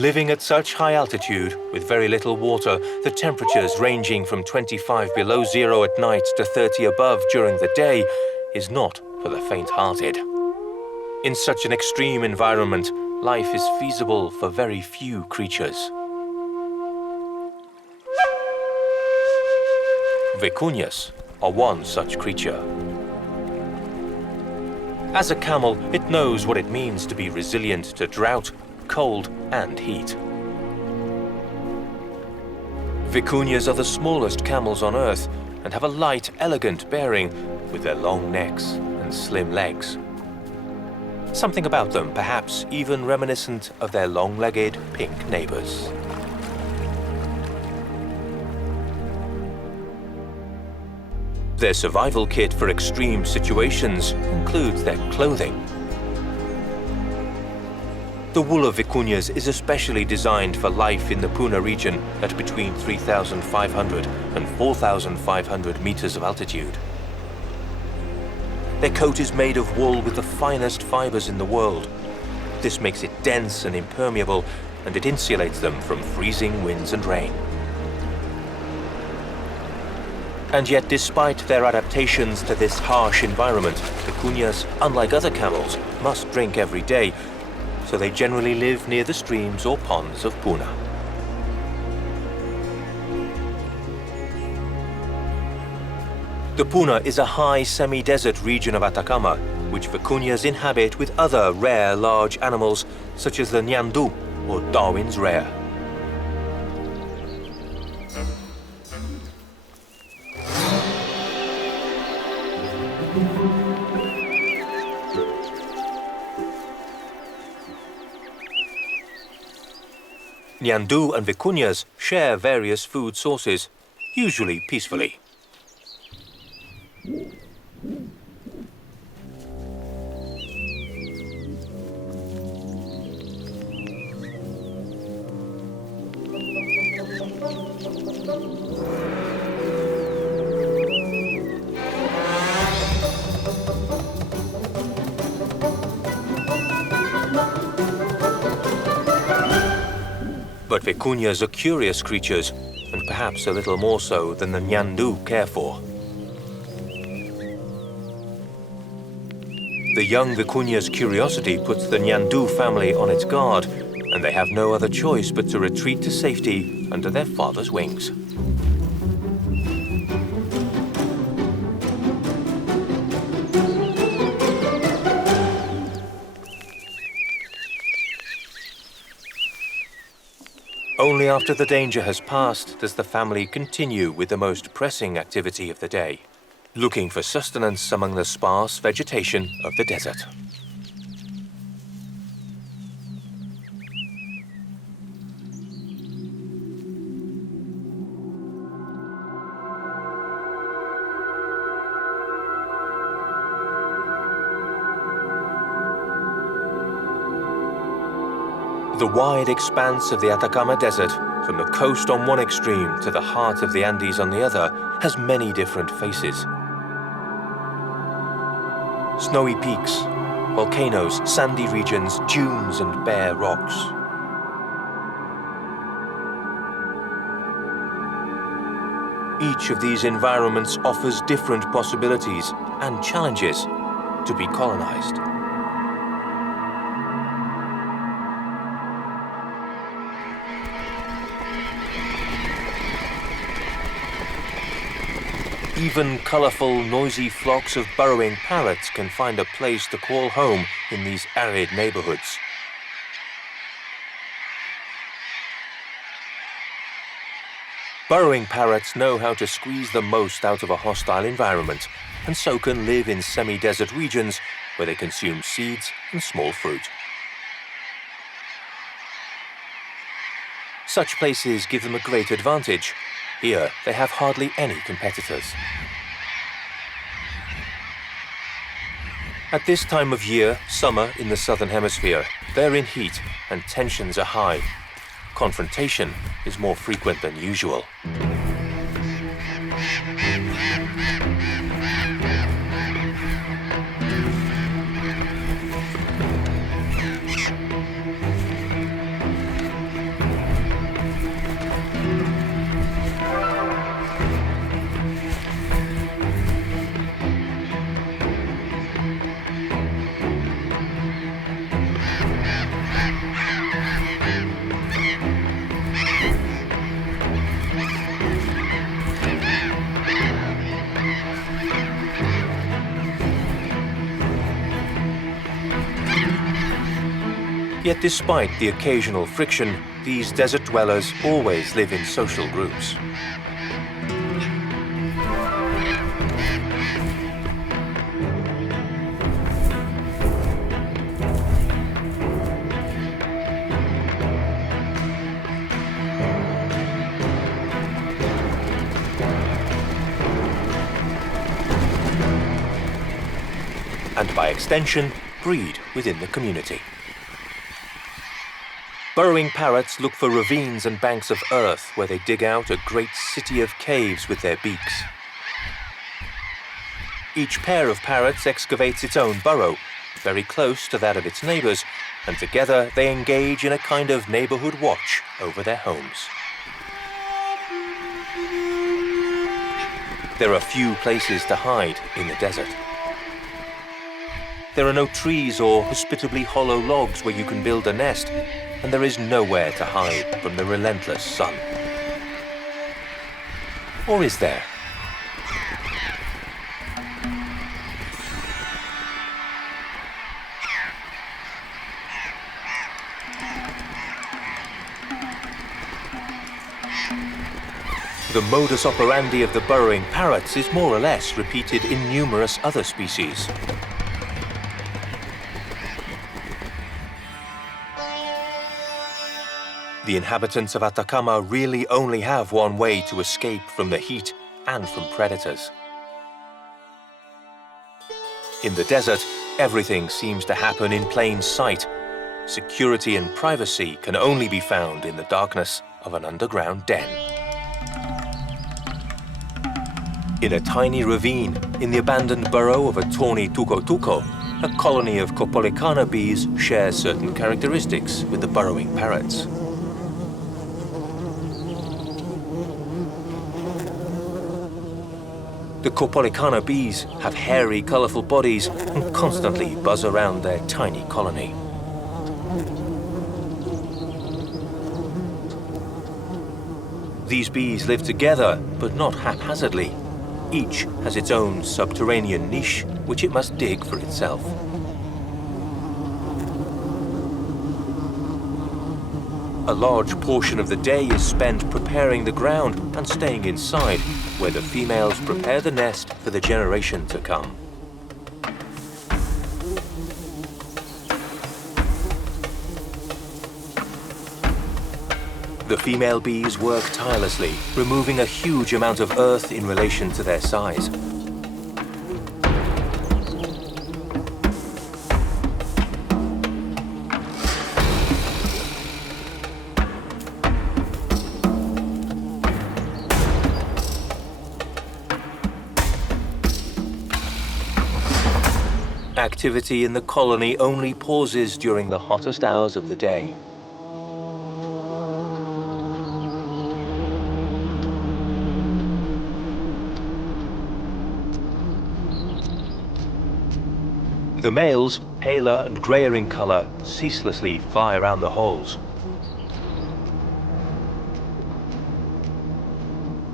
Living at such high altitude, with very little water, the temperatures ranging from 25 below zero at night to 30 above during the day, is not for the faint-hearted. In such an extreme environment, life is feasible for very few creatures. Vicuñas are one such creature. As a camel, it knows what it means to be resilient to drought, cold and heat. Vicuñas are the smallest camels on Earth and have a light, elegant bearing with their long necks and slim legs. Something about them perhaps even reminiscent of their long-legged pink neighbors. Their survival kit for extreme situations includes their clothing. The wool of vicuñas is especially designed for life in the Puna region at between 3,500 and 4,500 meters of altitude. Their coat is made of wool with the finest fibers in the world. This makes it dense and impermeable, and it insulates them from freezing winds and rain. And yet, despite their adaptations to this harsh environment, vicuñas, unlike other camels, must drink every day, so they generally live near the streams or ponds of Puna. The Puna is a high semi-desert region of Atacama, which vicuñas inhabit with other rare large animals, such as the ñandú, or Darwin's rare. Ñandú and vicuñas share various food sources, usually peacefully. But vicuñas are curious creatures, and perhaps a little more so than the ñandú care for. The young vicuña's curiosity puts the ñandú family on its guard, and they have no other choice but to retreat to safety under their father's wings. Only after the danger has passed does the family continue with the most pressing activity of the day, looking for sustenance among the sparse vegetation of the desert. The wide expanse of the Atacama Desert, from the coast on one extreme to the heart of the Andes on the other, has many different faces. Snowy peaks, volcanoes, sandy regions, dunes and bare rocks. Each of these environments offers different possibilities and challenges to be colonized. Even colorful, noisy flocks of burrowing parrots can find a place to call home in these arid neighborhoods. Burrowing parrots know how to squeeze the most out of a hostile environment, and so can live in semi-desert regions where they consume seeds and small fruit. Such places give them a great advantage. Here, they have hardly any competitors. At this time of year, summer in the southern hemisphere, they're in heat and tensions are high. Confrontation is more frequent than usual. Yet despite the occasional friction, these desert dwellers always live in social groups. And by extension, breed within the community. Burrowing parrots look for ravines and banks of earth where they dig out a great city of caves with their beaks. Each pair of parrots excavates its own burrow, very close to that of its neighbors, and together they engage in a kind of neighborhood watch over their homes. There are few places to hide in the desert. There are no trees or hospitably hollow logs where you can build a nest, and there is nowhere to hide from the relentless sun. Or is there? The modus operandi of the burrowing parrots is more or less repeated in numerous other species. The inhabitants of Atacama really only have one way to escape from the heat and from predators. In the desert, everything seems to happen in plain sight. Security and privacy can only be found in the darkness of an underground den. In a tiny ravine, in the abandoned burrow of a tawny tuco-tuco, a colony of Copolicana bees shares certain characteristics with the burrowing parrots. The Copolicana bees have hairy, colorful bodies and constantly buzz around their tiny colony. These bees live together, but not haphazardly. Each has its own subterranean niche, which it must dig for itself. A large portion of the day is spent preparing the ground and staying inside, where the females prepare the nest for the generation to come. The female bees work tirelessly, removing a huge amount of earth in relation to their size. Activity in the colony only pauses during the hottest hours of the day. The males, paler and grayer in color, ceaselessly fly around the holes.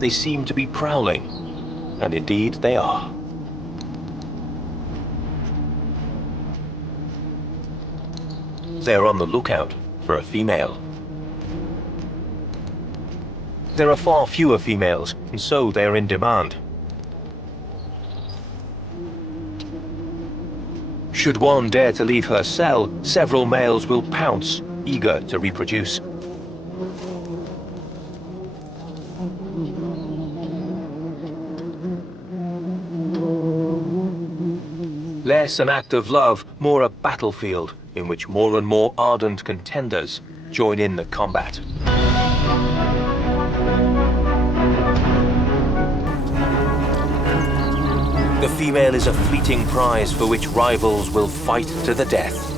They seem to be prowling, and indeed they are. They're on the lookout for a female. There are far fewer females, and so they are in demand. Should one dare to leave her cell, several males will pounce, eager to reproduce. Less an act of love, more a battlefield in which more and more ardent contenders join in the combat. The female is a fleeting prize for which rivals will fight to the death.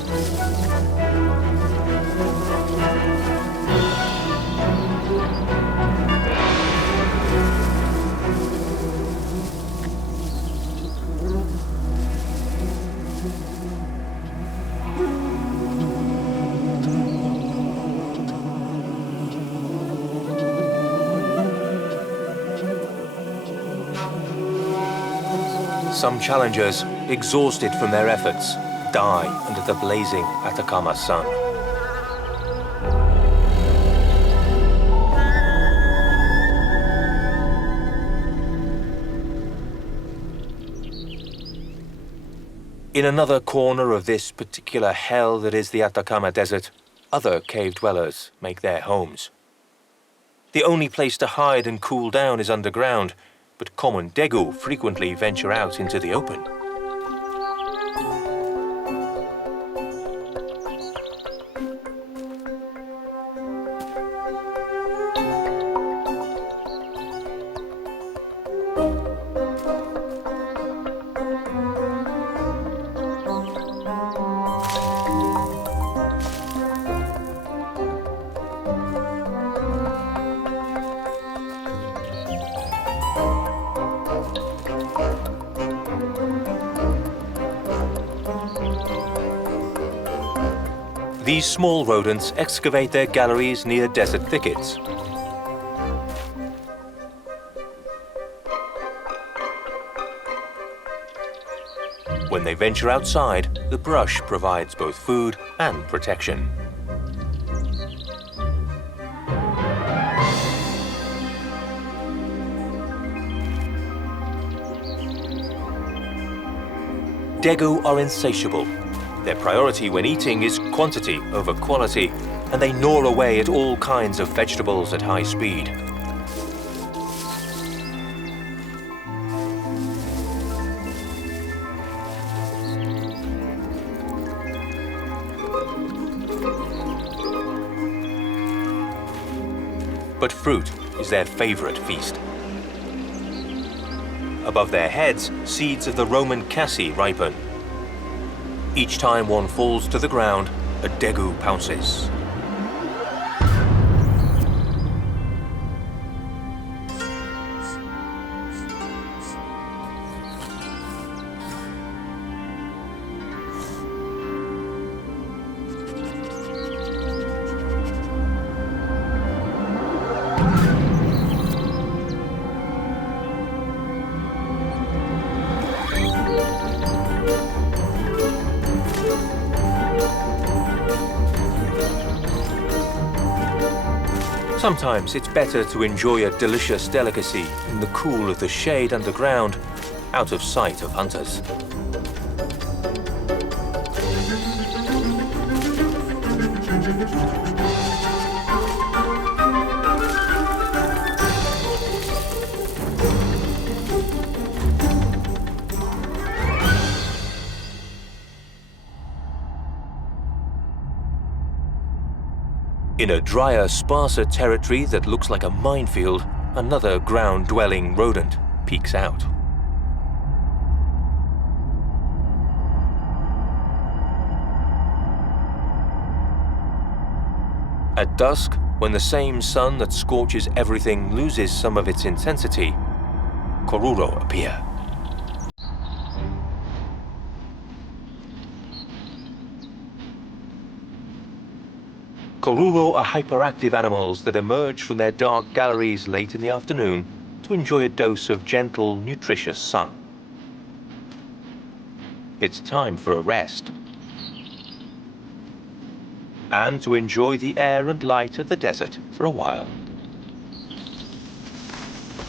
Some challengers, exhausted from their efforts, die under the blazing Atacama sun. In another corner of this particular hell that is the Atacama Desert, other cave dwellers make their homes. The only place to hide and cool down is underground, but common degu frequently venture out into the open. These small rodents excavate their galleries near desert thickets. When they venture outside, the brush provides both food and protection. Degu are insatiable. Their priority when eating is quantity over quality, and they gnaw away at all kinds of vegetables at high speed. But fruit is their favorite feast. Above their heads, seeds of the Roman cassie ripen. Each time one falls to the ground, a degu pounces. Sometimes it's better to enjoy a delicious delicacy in the cool of the shade underground, out of sight of hunters. In a drier, sparser territory that looks like a minefield, another ground-dwelling rodent peeks out. At dusk, when the same sun that scorches everything loses some of its intensity, koruro appear. Koruro are hyperactive animals that emerge from their dark galleries late in the afternoon to enjoy a dose of gentle, nutritious sun. It's time for a rest. And to enjoy the air and light of the desert for a while.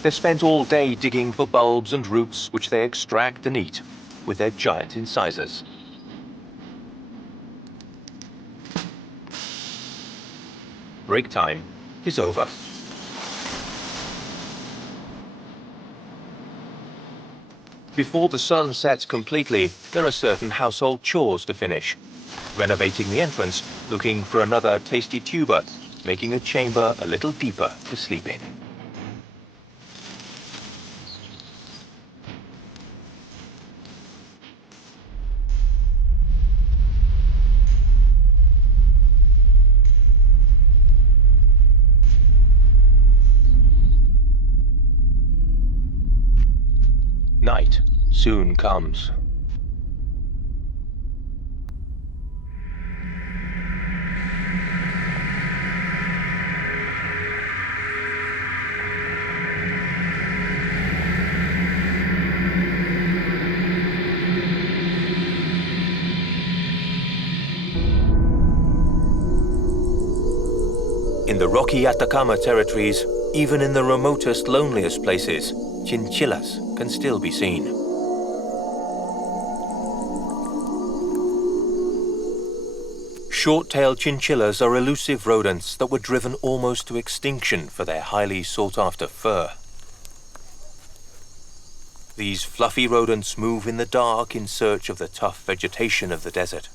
They've spent all day digging for bulbs and roots which they extract and eat with their giant incisors. Break time is over. Before the sun sets completely, there are certain household chores to finish. Renovating the entrance, looking for another tasty tuber, making a chamber a little deeper to sleep in. Night soon comes. In the rocky Atacama territories, even in the remotest, loneliest places, chinchillas can still be seen. Short-tailed chinchillas are elusive rodents that were driven almost to extinction for their highly sought-after fur. These fluffy rodents move in the dark in search of the tough vegetation of the desert.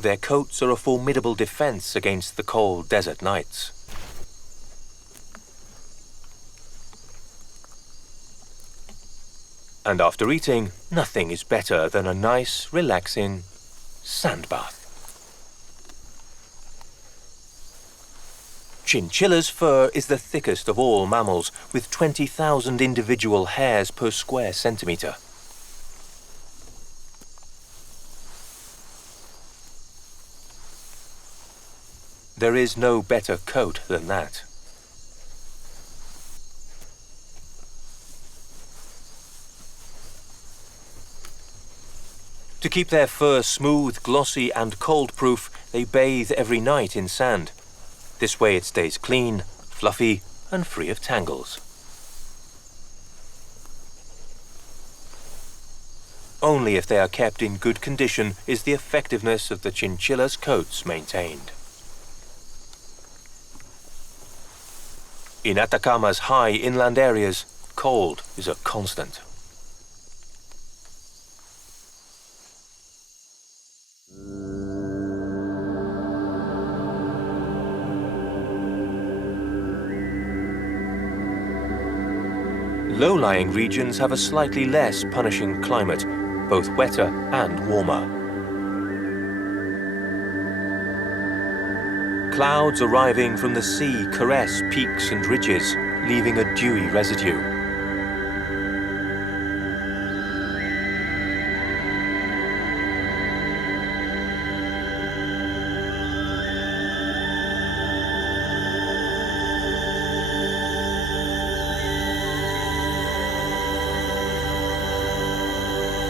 Their coats are a formidable defense against the cold desert nights. And after eating, nothing is better than a nice, relaxing sand bath. Chinchilla's fur is the thickest of all mammals, with 20,000 individual hairs per square centimeter. There is no better coat than that. To keep their fur smooth, glossy, and cold-proof, they bathe every night in sand. This way it stays clean, fluffy, and free of tangles. Only if they are kept in good condition is the effectiveness of the chinchilla's coats maintained. In Atacama's high inland areas, cold is a constant. Low-lying regions have a slightly less punishing climate, both wetter and warmer. Clouds arriving from the sea caress peaks and ridges, leaving a dewy residue.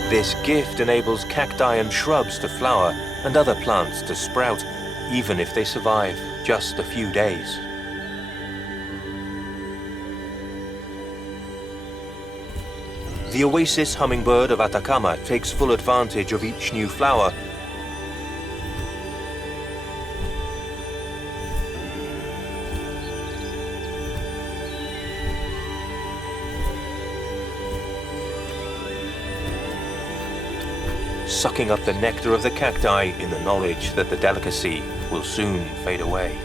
This gift enables cacti and shrubs to flower and other plants to sprout, even if they survive just a few days. The oasis hummingbird of Atacama takes full advantage of each new flower. Sucking up the nectar of the cacti in the knowledge that the delicacy will soon fade away.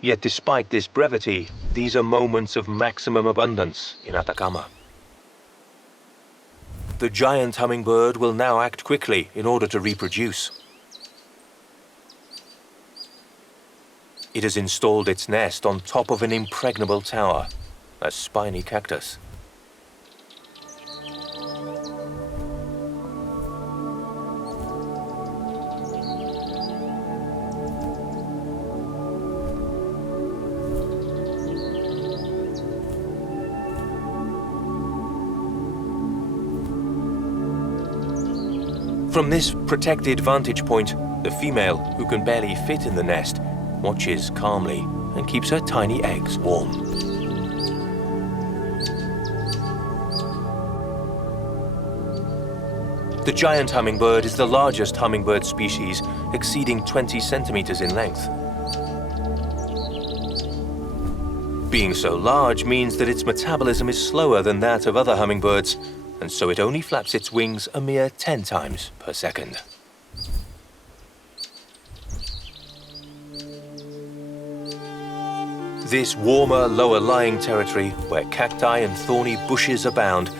Yet despite this brevity, these are moments of maximum abundance in Atacama. The giant hummingbird will now act quickly in order to reproduce. It has installed its nest on top of an impregnable tower, a spiny cactus. From this protected vantage point, the female, who can barely fit in the nest, watches calmly and keeps her tiny eggs warm. The giant hummingbird is the largest hummingbird species, exceeding 20 centimeters in length. Being so large means that its metabolism is slower than that of other hummingbirds, and so it only flaps its wings a mere 10 times per second. This warmer, lower-lying territory, where cacti and thorny bushes abound,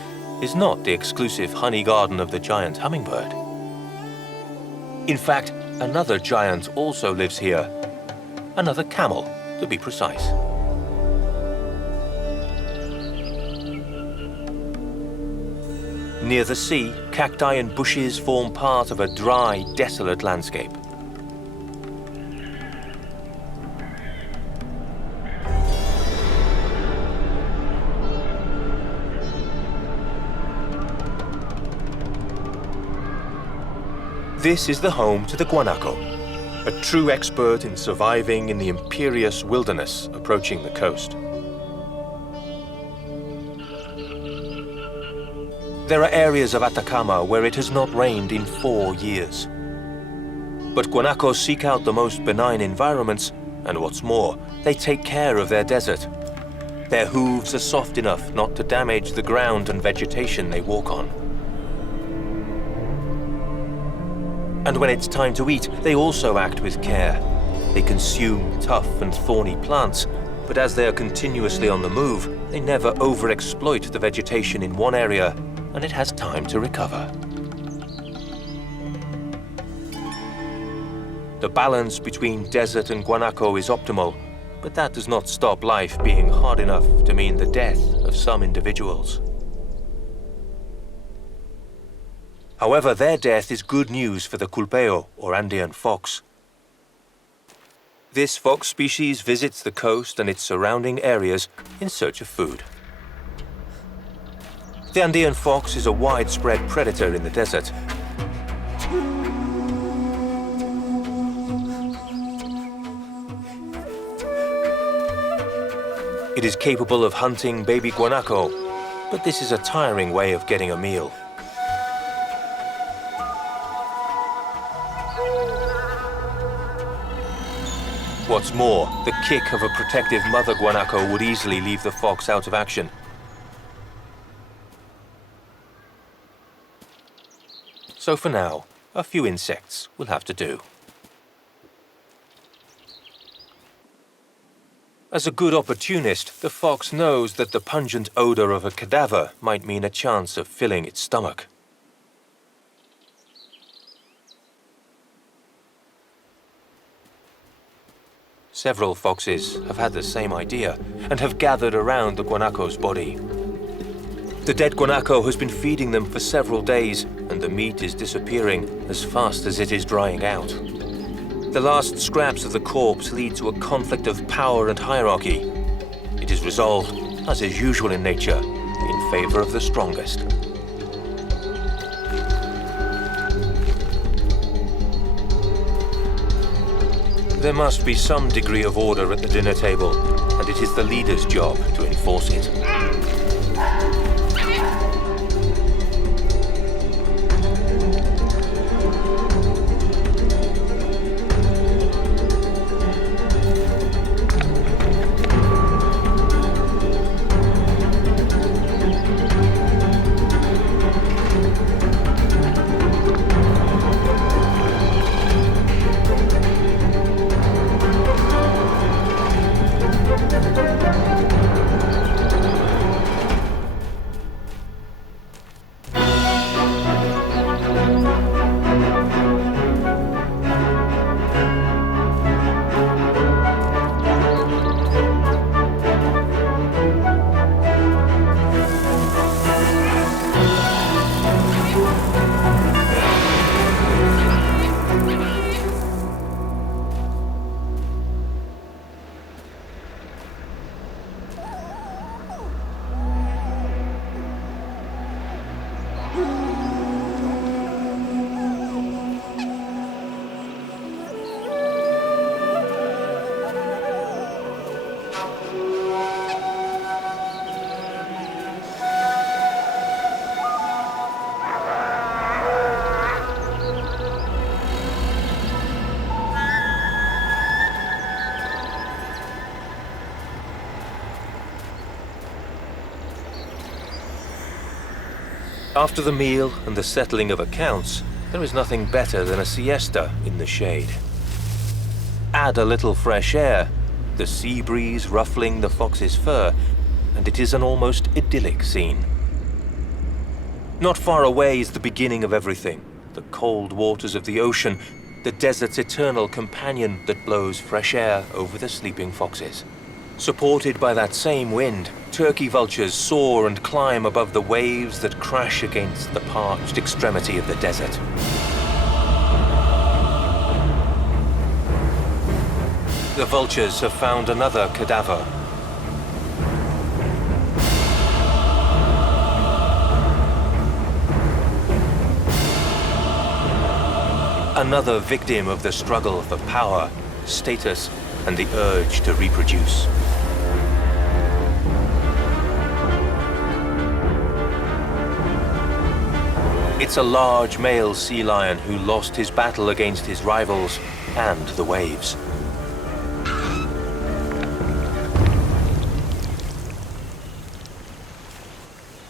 is not the exclusive honey garden of the giant hummingbird. In fact, another giant also lives here. Another camel, to be precise. Near the sea, cacti and bushes form part of a dry, desolate landscape. This is the home to the guanaco, a true expert in surviving in the imperious wilderness approaching the coast. There are areas of Atacama where it has not rained in 4 years. But guanacos seek out the most benign environments, and what's more, they take care of their desert. Their hooves are soft enough not to damage the ground and vegetation they walk on. And when it's time to eat, they also act with care. They consume tough and thorny plants, but as they are continuously on the move, they never overexploit the vegetation in one area, and it has time to recover. The balance between desert and guanaco is optimal, but that does not stop life being hard enough to mean the death of some individuals. However, their death is good news for the culpeo, or Andean fox. This fox species visits the coast and its surrounding areas in search of food. The Andean fox is a widespread predator in the desert. It is capable of hunting baby guanaco, but this is a tiring way of getting a meal. What's more, the kick of a protective mother guanaco would easily leave the fox out of action. So for now, a few insects will have to do. As a good opportunist, the fox knows that the pungent odor of a cadaver might mean a chance of filling its stomach. Several foxes have had the same idea and have gathered around the guanaco's body. The dead guanaco has been feeding them for several days, and the meat is disappearing as fast as it is drying out. The last scraps of the corpse lead to a conflict of power and hierarchy. It is resolved, as is usual in nature, in favor of the strongest. There must be some degree of order at the dinner table, and it is the leader's job to enforce it. After the meal and the settling of accounts, there is nothing better than a siesta in the shade. Add a little fresh air, the sea breeze ruffling the fox's fur, and it is an almost idyllic scene. Not far away is the beginning of everything, the cold waters of the ocean, the desert's eternal companion that blows fresh air over the sleeping foxes. Supported by that same wind, turkey vultures soar and climb above the waves that crash against the parched extremity of the desert. The vultures have found another cadaver. Another victim of the struggle for power, status, and the urge to reproduce. It's a large male sea lion who lost his battle against his rivals and the waves.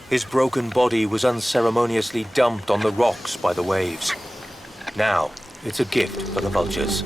His broken body was unceremoniously dumped on the rocks by the waves. Now, it's a gift for the vultures.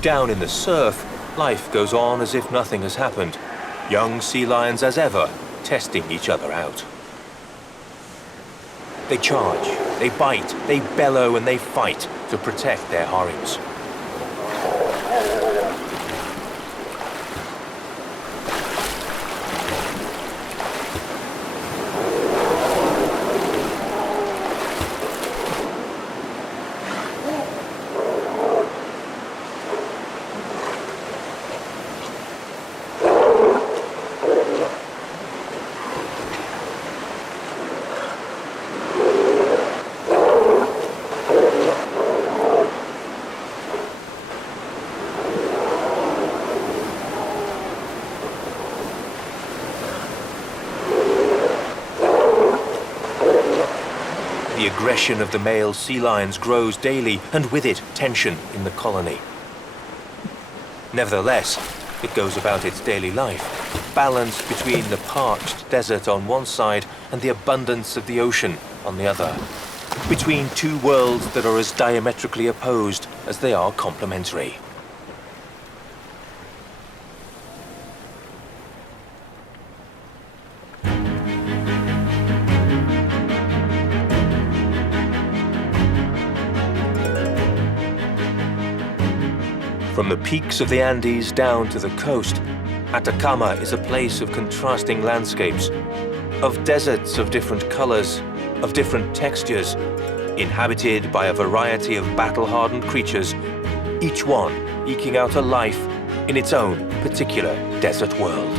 Down in the surf, life goes on as if nothing has happened. Young sea lions as ever, testing each other out. They charge, they bite, they bellow and they fight to protect their harems. The aggression of the male sea lions grows daily, and with it, tension in the colony. Nevertheless, it goes about its daily life, balanced between the parched desert on one side and the abundance of the ocean on the other. Between two worlds that are as diametrically opposed as they are complementary. From the peaks of the Andes down to the coast, Atacama is a place of contrasting landscapes, of deserts of different colors, of different textures, inhabited by a variety of battle-hardened creatures, each one eking out a life in its own particular desert world.